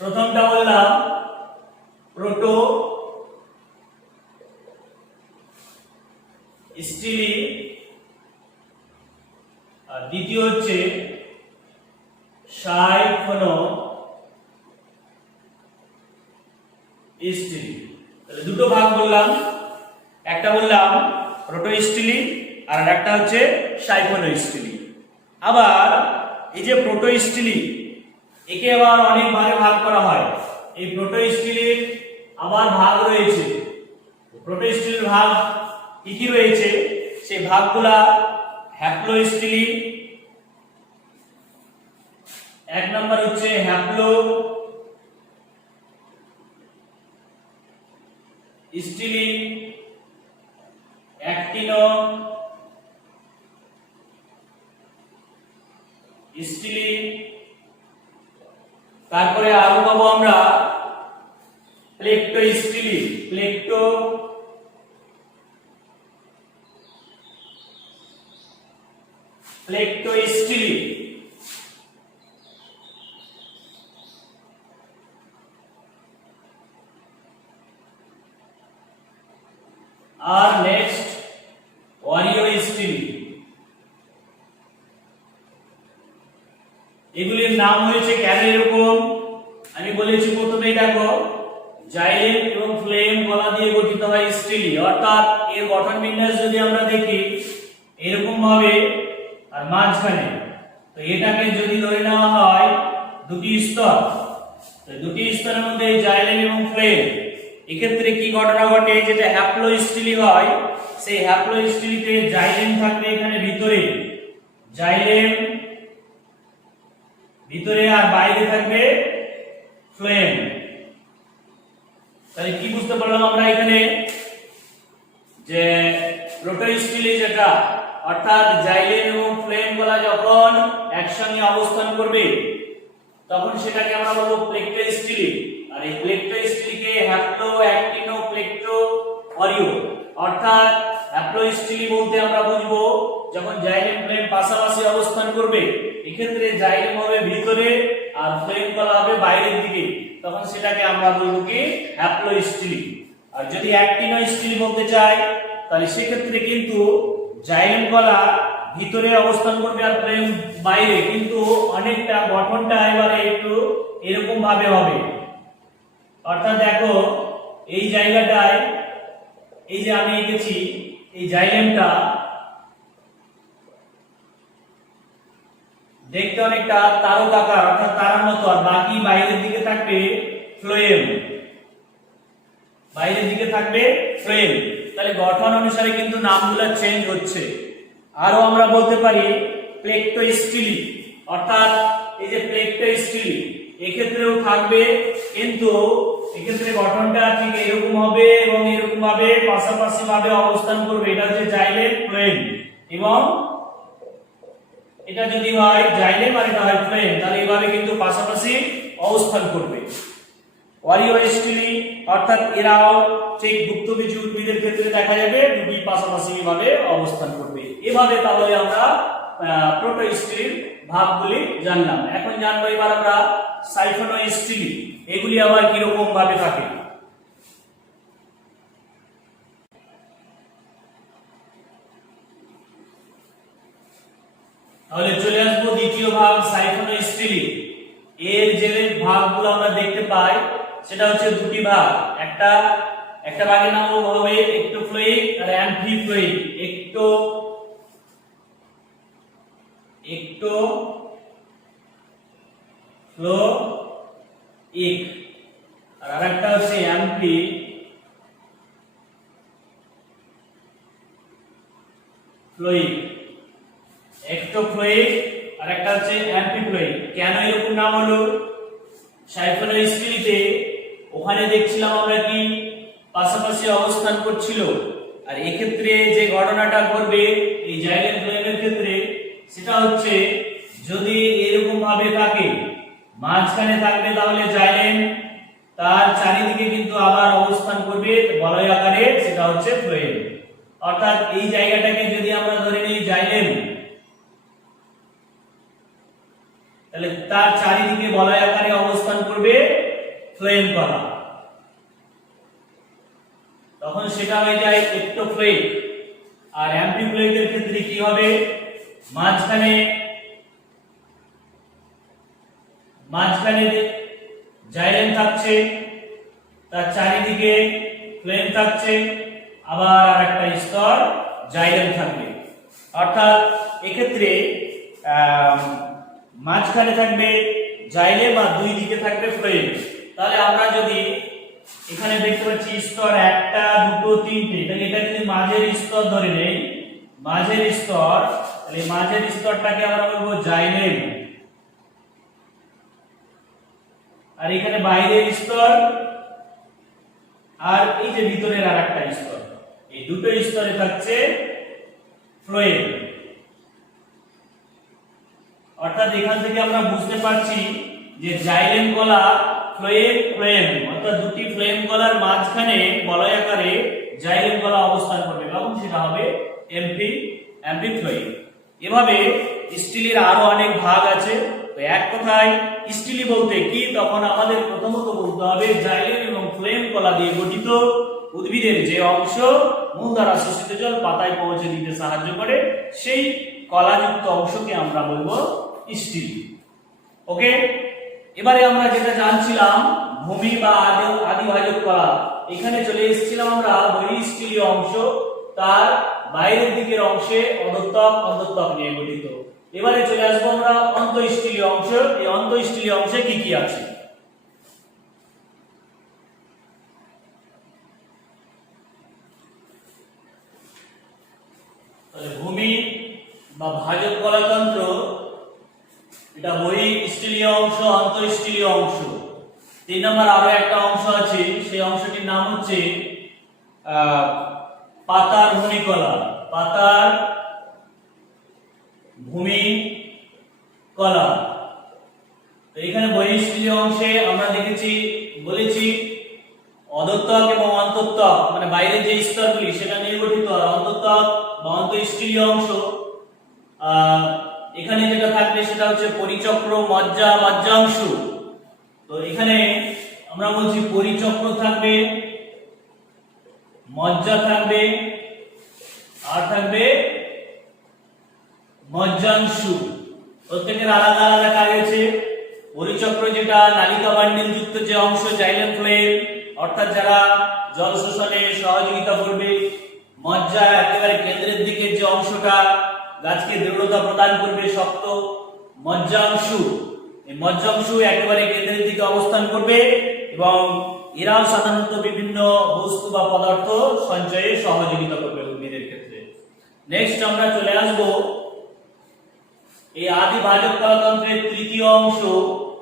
প্রথমটা বললাম প্রোটো স্টিলি, আর দ্বিতীয় হচ্ছে সাইফোনো স্টিলি। তাহলে দুটো ভাগ বললাম, একটা বললাম প্রোটো স্টিলি আর একটা হচ্ছে সাইফোনো স্টিলি। আবার এই যে প্রোটো স্টিলি, একে আবার অনেক ভাগে ভাগ করা হয়। এই প্রোটো স্টিলির আবার ভাগ রয়েছে। প্রোটো স্টিলির ভাগ কি কি রয়েছে সেই ভাগগুলা: হ্যাপ্লো স্টিলি, এক নম্বর হচ্ছে হ্যাপ্লো স্টিলি, অ্যাক্টিনো স্টিলি, তারপরে আরো পাবো আমরা প্লেকটোস্টিলি, প্লেকটোস্টিলি। আর নেক্সট অরিওস্টিলি। এগুলির নাম হয়েছে কেন এরকম আমি বলেছি প্রথমেই দেখো জাইলেম এবং ফ্লেম কলা দিয়ে গঠিত হয় স্টিলি, অর্থাৎ এর গঠন বিন্যাস যদি আমরা দেখি এরকম ভাবে আর মাঝখানে, তো এটাকে যদি ধরে নেওয়া হয় দুটি স্তর, তো দুটি স্তরের মধ্যে জাইলেম এবং ফ্লেম, এক্ষেত্রে কি ঘটনা ঘটে, যেটা হ্যাপ্লোস্টিলি হয় সেই হ্যাপ্লোস্টিলিতে জাইলেম থাকবে এখানে ভিতরে, জাইলেম ভিতরে আর বাইরে থাকবে ফ্লেম। তাহলে কি বুঝতে পারলাম আমরা এখানে, যে প্রোটোস্টিলি যেটা, অর্থাৎ জাইলেম এবং ফ্লেম গুলা যখন একসঙ্গে অবস্থান করবে তখন সেটাকে আমরা বলবো প্লেকটোস্টিলি। আর এই প্লেকটোস্টিলিকে হ্যাপ্লো, অ্যাক্টিনো, প্লেকটো, অরিও, অর্থাৎ হ্যাপ্লোস্টিলি বলতে আমরা বুঝবো যখন জাইলেম ফ্লেম পাশাপাশি অবস্থান করবে, এক্ষেত্রে জাইলেম হবে ভিতরে আর ফ্লেম কলা হবে বাইরের দিকে, তখন সেটাকে আমরা বলবো কি হ্যাপ্লোস্টিলি। আর যদি অ্যাক্টিনোস্টিলি বলতে চাই তাহলে সেক্ষেত্রে কিন্তু জাইলেম কলা ভিতরে অবস্থান করবে আর ফ্লেম বাইরে, কিন্তু অনেকটা গঠনটা এবারে একটু এরকম ভাবে হবে। অর্থাৎ দেখো এই জায়গাটায় এই যে আমি এঁকেছি এই জাইলেমটা দেখতে অনেকটা তারকাকার, অর্থাৎ তারার মতো, আর বাকি বাইরের দিকে থাকবে ফ্লোয়েম, বাইরের দিকে থাকবে ফ্লোয়েম। তাহলে গঠন অনুসারে কিন্তু নামগুলো চেঞ্জ হচ্ছে। আরো আমরা বলতে পারি প্লেকটোস্টিলি, অর্থাৎ এই যে প্লেকটোস্টিলি এক্ষেত্রেও থাকবে, কিন্তু এক্ষেত্রে গঠনটা ঠিক এরকম হবে এবং এরকম ভাবে পাশাপাশি ভাবে অবস্থান করবে। এটা হচ্ছে জাইলেম ফ্লোয়েম, এবং এটা যদি হয় জাইলেম আর এটা হয় ফ্লেম, তাহলে এইভাবে কিন্তু পাশাপাশি অবস্থান করবে। অরিওস্টিলি অর্থাৎ এরাও ঠিক গুপ্তবীজী উদ্ভিদের ক্ষেত্রে দেখা যাবে দুটি পাশাপাশি ভাবে অবস্থান করবে। এভাবে তাহলে আমরা প্রোটোস্টিলির ভাগগুলি জানলাম। এখন জানবো এবার আমরা সাইফোনোস্টিলি, এগুলি আবার কি রকম ভাবে থাকে। তাহলে চলে আসবো দ্বিতীয় ভাগ সাইফোনোস্টিলি। এর যে ভাগগুলো আমরা দেখতে পাই সেটা হচ্ছে দুটি ভাগ, একটা ভাগের নাম হবে একটোফ্লোইক আর অ্যামফিফ্লোইক। একটোফ্লোইক আর আরেকটা হচ্ছে অ্যামফিফ্লোইক। একটোফ্লোইক আর একটা হচ্ছে অ্যামফিফ্লোইক। কেন এরকম নাম হলো? সাইফোনোস্টিলিতে ওখানে দেখছিলাম আমরা কি পাশাপাশি অবস্থান করছিল, আর এক্ষেত্রে যে ঘটনাটা ঘটবে এই জাইলেম ফ্লেমের ক্ষেত্রে সেটা হচ্ছে যদি এরকম ভাবে থাকে মাঝখানে থাকবে তাহলে জাইলেম, তার চারিদিকে কিন্তু আবার অবস্থান করবে বলয় আকারে, সেটা হচ্ছে ফ্লোয়েম। অর্থাৎ এই জায়গাটাকে যদি আমরা ধরে নিই জাইলেম, তাহলে তার চারিদিকে বলয় আকারে অবস্থান করবে ফ্লোয়েম কলা, তখন সেটা হয়ে যায় একটোফ্লোইক। আর অ্যামফিফ্লোইকের ক্ষেত্রে কি হবে, মাঝখানে জাইলেম থাকছে, তার চারিদিকে ফ্লোয়েম থাকছে, আবার আরেকটা স্তর জাইলেম থাকবে। অর্থাৎ এক্ষেত্রে মাঝখানে থাকবে জাইলেম আর দুই দিকে থাকবে ফ্লোয়েম। তাহলে আমরা যদি এখানে দেখতে পাচ্ছি স্তর একটা, দুটো, তিনটে, তাহলে এটা যদি মাঝের স্তর ধরে নেই, মাঝের স্তর, তাহলে মাঝের স্তরটাকে আমরা বলবো জাইলেম, আর এখানে বাইরের স্তর আর এই যে ভিতরের আরেকটা স্তর, এই দুটো স্তরে থাকছে ফ্লোয়েম। অর্থাৎ এখান থেকে আমরা বুঝতে পারছি যে জাইলেম কলা ফ্লোয়েম অর্থাৎ দুটি ফ্লোয়েম কলার মাঝখানে বলয় আকারে জাইলেম কলা অবস্থান করবে এবং সেটা হবে এমফিফ্লোয়েম। এভাবে স্টিলের আরো অনেক ভাগ আছে। তো এক কথায় স্টিলি বলতে কি, তখন আমাদের প্রথমত বলতে হবে জাইলেম এবং ফ্লোয়েম কলা দিয়ে গঠিত উদ্ভিদের যে অংশ মূল দ্বারা শোষিত জল পাতায় পৌঁছে দিতে সাহায্য করে, সেই কলাযুক্ত অংশকে আমরা বলবো স্টিল। ওকে, এবারে আমরা যেটা জানছিলাম ভূমি বা আদিভাজক কলা, এখানে চলে এসেছিলাম আমরা বহিঃস্থলীয় অংশ, তার বাইরের দিকের অংশে অধঃত্বক অন্তঃত্বক নিয়ে গঠিত। এবারে চলে আসবো আমরা অন্তঃস্থলীয় অংশ। এই অন্তঃস্থলীয় অংশে কি কি আছে? ভূমি বা ভাজক কলাতন্ত্র, এটা বহিঃস্থলীয় অংশ, অন্তঃস্থলীয় অংশ। 3 নম্বর আরো একটা অংশ আছে, সেই অংশটির নাম হচ্ছে পাতার ভূমি কলা। পাতার ভূমি কলা। তো এখানে বহিঃস্থলীয় অংশে আমরা বলেছি অধঃত্বক এবং অন্তঃত্বক, মানে বাইরের যে স্তরগুলি সেটা নিয়ে গঠিত। আর অন্তঃত্বক বা অন্তঃস্থলীয় অংশ, এখানে যেটা থাকবে সেটা হচ্ছে পরিচক্র, মজ্জা, মজ্জাংশু। তো এখানে আমরা বলছি পরিচক্র থাকবে, মজ্জা থাকবে, আর থাকবে মজ্জাংশু। প্রত্যেকের আলাদা আলাদা কাজ আছে। পরিচক্র যেটা নালিকা বান্ডিল যুক্ত যে অংশ, জাইলেম ফ্লোয়েম, অর্থাৎ যারা জল শোষণে সহযোগিতা করবে। মজ্জা একেবারে কেন্দ্রের দিকের যে অংশটা গাছকে দৃঢ়তা প্রদান করবে, শক্ত। মজ্জাংশু, এই মজ্জাংশু একেবারে কেন্দ্রের দিকে অবস্থান করবে এবং এরাও সাধারণত বিভিন্ন বস্তু বা পদার্থ সঞ্চয়ে সহযোগিতা করবে উদ্ভিদের ক্ষেত্রে। নেক্সট আমরা চলে আসব এই আদিভাজক কলাতন্ত্রের তৃতীয় অংশ,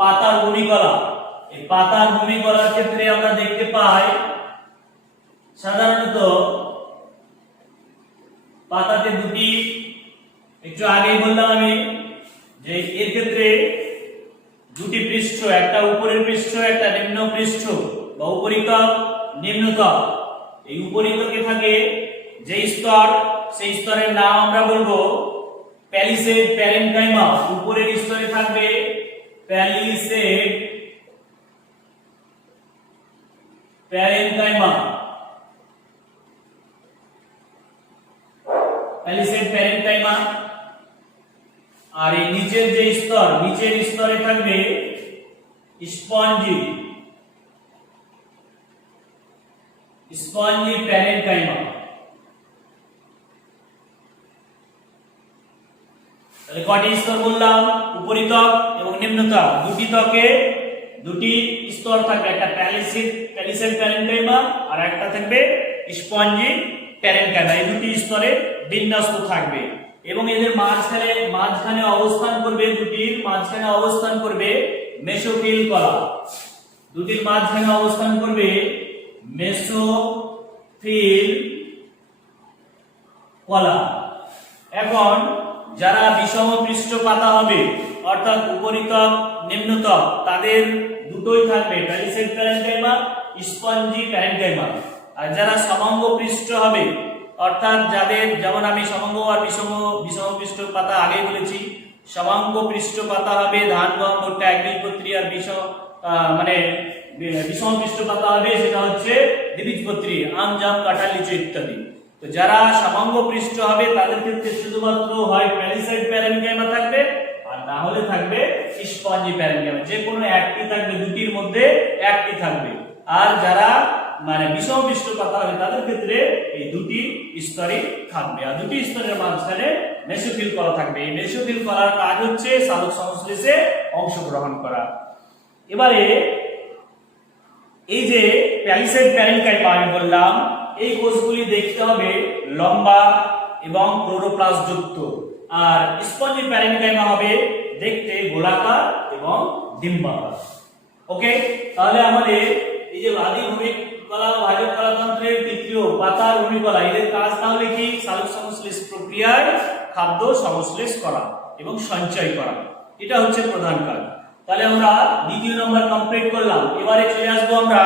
পাতার ভূমি কলা। এই পাতার ভূমি কলার ক্ষেত্রে আমরা দেখতে পাই সাধারণত পাতাতে দুটি, একটু আগেই বললাম আমি যে এর ক্ষেত্রে দুটি পৃষ্ঠ, একটা উপরের পৃষ্ঠ, একটা নিম্ন পৃষ্ঠ বা উপরিতক, নিম্নতক। এই উপরিতকে থাকে যে স্তর, সেই স্তরের নাম আমরা বলবো প্যালিসেড প্যারেনকাইমা। উপরের স্তরে থাকবে প্যালিসেড প্যারেনকাইমা, প্যালিসেড প্যারেনকাইমা। আর এই নিচের যে স্তর, নিচের স্তরে থাকবে স্পঞ্জি প্যারেনকাইমা। তাহলে কয়টি স্তর বললাম? উপরিতক এবং নিম্নতক, দুটি ত্বকে দুটি স্তর থাকবে, একটা প্যালিসেড প্যারেনকাইমা আর একটা থাকবে স্পঞ্জি প্যারেনকাইমা। এই দুটি স্তরে বিন্যস্ত থাকবে এবং এদের মাঝখানে অবস্থান করবে, দুটির মাঝখানে অবস্থান করবে মেসোফিল কলা। দুটির মাঝখানে অবস্থান করবে মেসোফিল কলা। এখন যারা বিষম পৃষ্ঠ পাতা হবে, অর্থাৎ উপরিতক, নিম্নতক, তাদের দুটোই থাকবে প্যালিসেড প্যারেনকাইমা, স্পঞ্জি প্যারেনকাইমা। আর যারা সমঙ্গ পৃষ্ঠ হবে, অর্থাৎ যাদের, যেমন আমি সমঙ্গ আর বিষম পৃষ্ঠ পাতা আগেই বলেছি, সমঙ্গ পৃষ্ঠ পাতা হবে ধান, গম, ভুট্টা, একবীজপত্রী। আর বিষম পৃষ্ঠ পাতা হবে সেটা হচ্ছে দ্বিবীজপত্রী, আম, জাম, কাঁঠাল, লিচু ইত্যাদি। তো যারা সমঙ্গ পৃষ্ঠ হবে তাদের ক্ষেত্রে শুধুমাত্র হয় প্যালিসেড প্যারেনকাইমা থাকবে আর না হলে থাকবে স্পঞ্জি প্যারেনকাইমা। যে কোনো একটি থাকবে, দুটির মধ্যে একটি থাকবে। আর যারা বিষম পৃষ্ঠ পাতা হবে তাদের ক্ষেত্রে এই দুটি স্তরই থাকবে। আর দুটি স্তরের মাঝখানে মেসোফিল কলা থাকবে। এই মেসোফিল কলার কাজ হচ্ছে সালোক সংশ্লেষে অংশগ্রহণ করা। এবারে এই যে প্যালিসেড প্যারেনকাইমা আমি বললাম, এই কোষগুলি দেখতে হবে লম্বা এবং ক্লোরোপ্লাস্ট যুক্ত। আর স্পঞ্জি প্যারেনকাইমা হবে দেখতে গোলাকার এবং ডিম্বাকার। ওকে, তাহলে আমাদের এই যে আদি ভূমি কলা, ভাজক কলাতন্ত্রের তৃতীয় পাতার ভূমি কলা, এদের কাজ তাহলে কি? সালোক সংশ্লেষ প্রক্রিয়ায় খাদ্য সংশ্লেষ করা এবং সঞ্চয় করা, এটা হচ্ছে প্রধান কাজ। তাহলে আমরা দ্বিতীয় নম্বর কমপ্লিট করলাম। এবারে চলে আসবো আমরা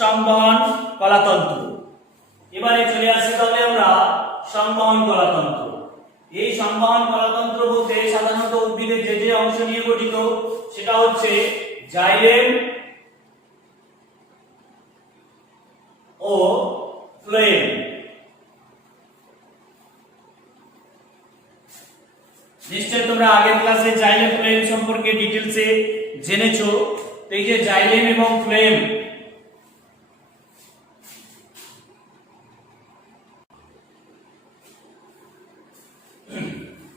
সংবহন কলাতন্ত্র। এবারে চলে আসি তাহলে আমরা সংবহন কলাতন্ত্র। এই সংবহন কলাতন্ত্র বলতে সাধারণত উদ্ভিদের যে যে অংশ নিয়ে গঠিত সেটা হচ্ছে জাইলেম ও ফ্লোয়েম। নিশ্চয়ই তোমরা আগের ক্লাসে জাইলেম ফ্লোয়েম সম্পর্কে ডিটেইলসে জেনেছো। তো এই যে জাইলেম এবং ফ্লোয়েম,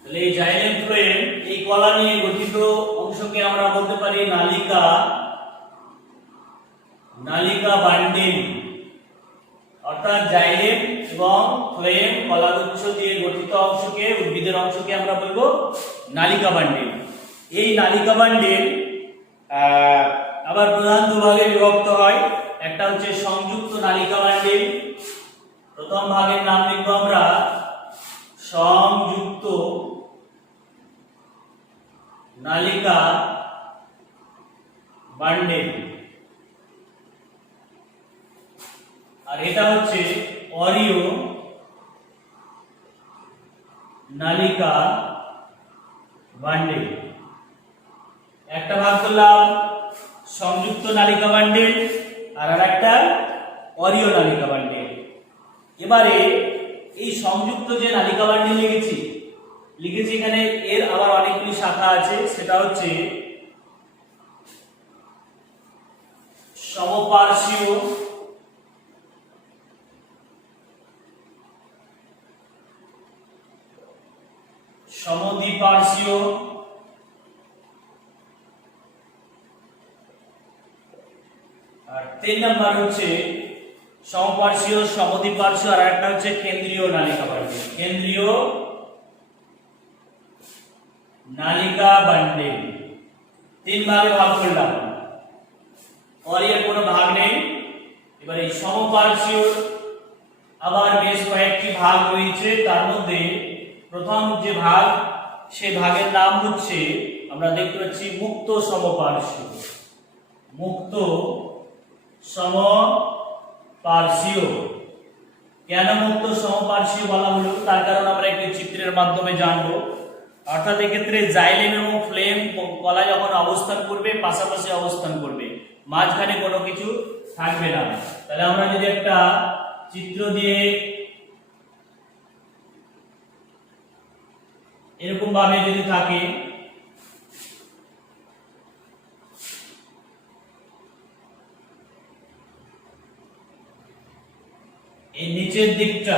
তাহলে এই জাইলেম ফ্লোয়েম এই কলা নিয়ে গঠিত অংশকে আমরা বলতে পারি নালিকা, নালিকা বান্ডিল। অর্থাৎ জাইলেম এবং ফ্লোয়েম কলাগুচ্ছ দিয়ে গঠিত অংশকে, উদ্ভিদের অংশকে আমরা বলবো নালিকা বান্ডিল। এই নালিকা বান্ডিল আবার প্রধান দুভাগে বিভক্ত হয়। একটা হচ্ছে সংযুক্ত নালিকা বান্ডিল। প্রথম ভাগের নাম লিখবো আমরা সংযুক্ত নালিকা বান্ডিল, আর এটা হচ্ছে অরিও নালিকা বান্ডিল। একটা ভাগ করলাম সংযুক্ত নালিকা বান্ডিল আর আরেকটা অরিও নালিকা বান্ডিল। এবারে এই সংযুক্ত যে নালিকা বান্ডিল লিখেছি এখানে এর আবার অনেকগুলি শাখা আছে। সেটা হচ্ছে সমপার্শ্বীয়, সমদ্বিপার্শ্বীয়, আর 3 নাম্বার হচ্ছে সমপার্শ্বীয়, সমদ্বিপার্শ্বীয়, আর একটা হচ্ছে কেন্দ্রীয় নালিকা বান্ডিল। কেন্দ্রীয় নালিকা বান্ডিল 3 ভাগে ভাগ করলাম, और এর কোনো ভাগ নেই। এবার এই সমপার্শ্বীয় আবার বেশ কয়েকটি ভাগ রয়েছে। তার মধ্যে প্রথম যে ভাগ, সেই ভাগের নাম হচ্ছে আমরা দেখতে পাচ্ছি মুক্ত সমপার্শ্বীয়। মুক্ত সমপার্শ্বীয়। কেন মুক্ত সমপার্শ্বীয় বলা হলো তার কারণ আমরা একটি চিত্রের মাধ্যমে জানবো। অর্থাৎ এক্ষেত্রে জাইলেম এবং ফ্লোয়েম কলা যখন অবস্থান করবে পাশাপাশি অবস্থান করবে, মাঝখানে কোনো কিছু থাকবে না। তাহলে আমরা যদি একটা চিত্র দিয়ে এরকম ভাবে যদি থাকে, এই নিচের দিকটা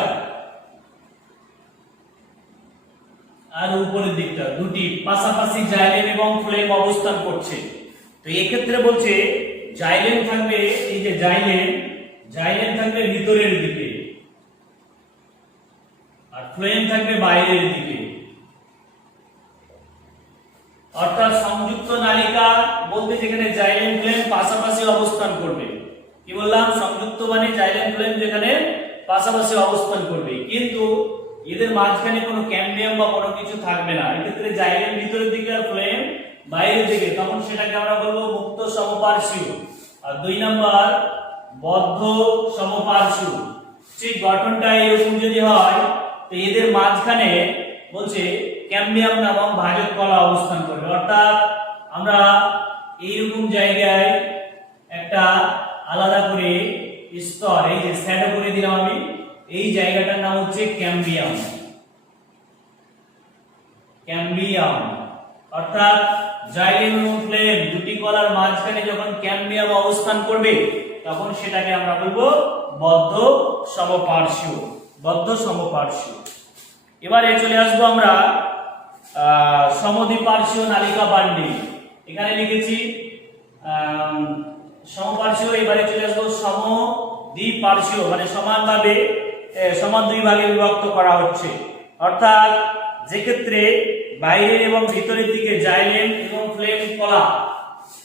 আর উপরের দিকটা দুটি পাশাপাশি জাইলেম এবং ফ্লোয়েম অবস্থান করছে। তো এই ক্ষেত্রে বলছে জাইলেম থাকবে, এই যে জাইলেম থাকবে ভিতরের দিকে আর ফ্লোয়েম থাকবে বাইরের দিকে। অর্থাৎ সংযুক্ত নালিকা বলতে যেখানে জাইলেম ফ্লোয়েম পাশাপাশি অবস্থান করবে। কি বললাম? সংযুক্ত মানে জাইলেম ফ্লোয়েম যেখানে পাশাপাশি অবস্থান করবে, কিন্তু এদের মাঝখানে কোনো ক্যাম্বিয়াম বা কোনো কিছু থাকবে না। এক্ষেত্রে জাইলেম ভিতরের দিকে আর ফ্লোয়েম বাইরের দিকে, তখন সেটাকে আমরা বলবো মুক্ত সমপার্শ্বীয়। আর 2 নাম্বার বদ্ধ সমপার্শ্বীয়। ঠিক গঠনটা এরকম যদি হয়, তো এদের মাঝখানে বলছে ক্যাম্বিয়াম নামক ভাজক কলা অবস্থান করবে। অর্থাৎ আমরা এইরকম জায়গায় একটা আলাদা করে স্তর, এই যে শ্যাডো করে দিলাম আমি, এই জায়গাটার নাম হচ্ছে ক্যাম্বিয়াম। ক্যাম্বিয়াম অর্থাৎ জাইলেম এবং ফ্লোয়েম দুটি কলার মাঝখানে যখন ক্যাম্বিয়াম অবস্থান করবে তখন সেটাকে আমরা বলবো বদ্ধ সমপার্শ্বীয়। বদ্ধ সমপার্শ্বীয়। এবারে চলে আসবো আমরা সমদ্বিপার্শ্বীয় নালিকা বান্ডিল। এখানে লিখেছি সমপার্শ্বীয়। এবারে চলে আসবো সমদ্বিপার্শ্বীয়, মানে সমানভাবে সমান 2 ভাগে বিভক্ত করা হচ্ছে। অর্থাৎ যে ক্ষেত্রে বাইরের এবং ভিতরের দিকে জাইলেম এবং ফ্লোয়েম কলা,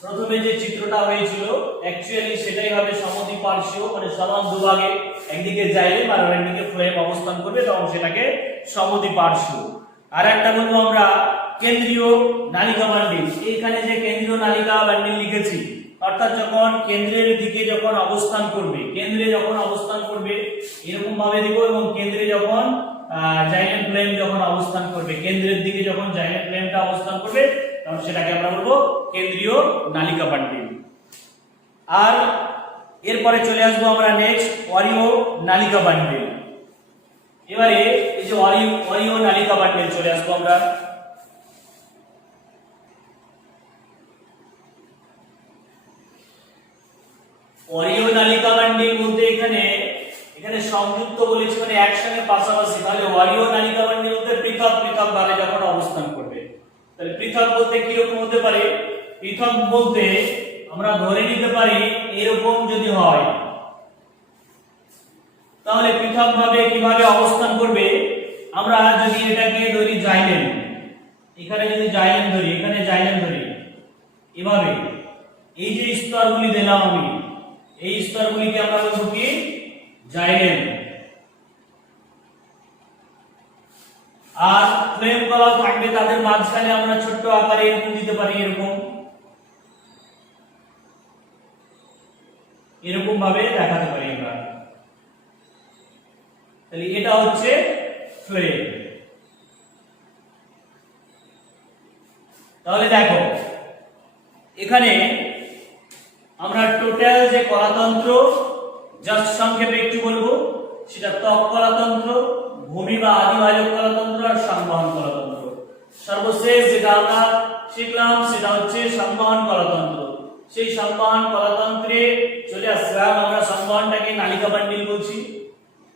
প্রথমে যে চিত্রটা হয়েছিল অ্যাকচুয়ালি সেটাই হবে সমদ্বিপার্শ্বীয়, মানে সমান 2 ভাগে, একদিকে জাইলেম আর আরেকদিকে ফ্লোয়েম অবস্থান করবে, তখন সেটাকে সমদ্বিপার্শ্বীয়। আর একটা বলবো আমরা কেন্দ্রীয় নালিকা বান্ডিল। এইখানে যে কেন্দ্রীয় নালিকা বান্ডিল লিখেছি, অর্থাৎ যখন কেন্দ্রের দিকে যখন অবস্থান করবে, কেন্দ্রে যখন অবস্থান করবে এরকম ভাবে দিব, এবং কেন্দ্রে যখন জাইলেম ফ্লেম যখন অবস্থান করবে, কেন্দ্রের দিকে যখন জাইলেম ফ্লেমটা অবস্থান করবে তখন সেটাকে আমরা বলবো কেন্দ্রীয় নালিকা বান্ডিল। আর এরপরে চলে আসবো আমরা নেক্সট অরিও নালিকা বান্ডিল। এবারে এই যে অরিও নালিকা বান্ডিল চলে আসবো আমরা। অরিও নালিকা বান্ডিল বলতে এখানে সংযুক্ত বলেছি, মানে একসঙ্গে পাশাপাশি, তাহলে অরিও নালিকা বান্ডিল বলতে পৃথক পৃথক ভাবে যখন অবস্থান করবে। তাহলে পৃথক বলতে কি রকম হতে পারে? পৃথক বলতে আমরা ধরে নিতে পারি এরকম যদি হয়, তাহলে পৃথক ভাবে কিভাবে অবস্থান করবে? আমরা যদি এটাকে ধরি জাইলেম, এখানে যদি জাইলেম ধরি, এখানে জাইলেম ধরি, এভাবে এই যে স্তরগুলি দিলাম আমি, এই স্তরগুলিকে আমরা বলবো কি? জাইলেম। আর ফ্লেম কলা থাকবে, তাদের মাঝখানে আমরা ছোট্ট আকারে এরকম দিতে পারি, এরকম ভাবে দেখাতে পারি আমরা। তাহলে এটা হচ্ছে ফ্লেম। তাহলে দেখো এখানে আমরা টোটাল যে কলাতন্ত্র, জাস্ট সংক্ষেপে একটু বলবো, সেটা ত্বক কলাতন্ত্র, ভূমি বা আদিভাজক কলাতন্ত্র আর সংবহন কলাতন্ত্র। সর্বশেষ যেটা আমরা শিখলাম সেটা হচ্ছে সংবহন কলাতন্ত্র। সেই সংবহন কলাতন্ত্রে চলে আসলাম আমরা। সংবহনটাকে নালিকা বান্ডিল বলছি,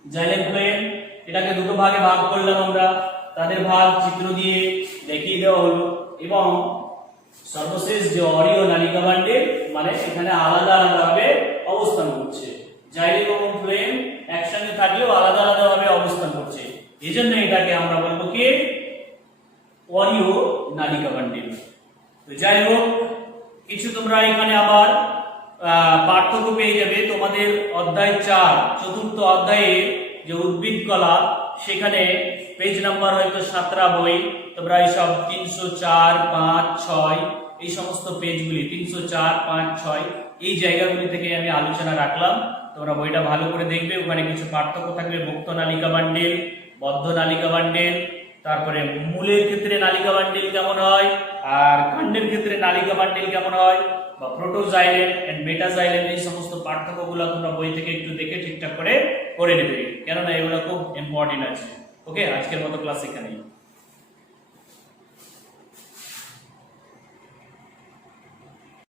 জাইলেম ফ্লেম। এটাকে দুটো ভাগে ভাগ করলাম আমরা, তাদের ভাগ চিত্র দিয়ে দেখিয়ে দেওয়া হলো। এবং সর্বশেষ যে অরিও নালিকা বান্ডিল, মানে এখানে আলাদা আলাদা ভাবে অবস্থান করছে, জাইলেম এবং ফ্লেম একসঙ্গে থাকলেও আলাদা আলাদা ভাবে অবস্থান করছে, এজন্য এটাকে আমরা বলবো কি? অরিও নালিকা বান্ডিল। তো যাই হোক, কিছু তোমরা এখানে আবার পার্থক্য পেয়ে যাবে। তোমাদের অধ্যায় 4 চতুর্থ অধ্যায়ে যে উদ্ভিদ কলা, সেখানে পেজ নাম্বার হয়তো 17 বই, তোমরা এইসব 304, 5, 6 এই সমস্ত পেজগুলি 304, 5, 6 এই জায়গাগুলি থেকে আমি আলোচনা রাখলাম। তোমরা বইটা ভালো করে দেখবে, ওখানে কিছু পার্থক্য থাকবে। মুক্ত নালিকা বান্ডিল, বদ্ধ নালিকা বান্ডিল, তারপরে মূলের ক্ষেত্রে নালিকা বান্ডিল কেমন হয়, আর কাণ্ডের ক্ষেত্রে নালিকা বান্ডিল কেমন হয়, বা প্রোটোজাইলেম এন্ড মেটাজাইলেম, এই সমস্ত পার্থক্যগুলো তোমরা বই থেকে একটু দেখে ঠিকঠাক করে নেবে, কেননা এগুলো খুব ইম্পর্টেন্ট আছে। ওকে, আজকের মতো ক্লাস এখানেই।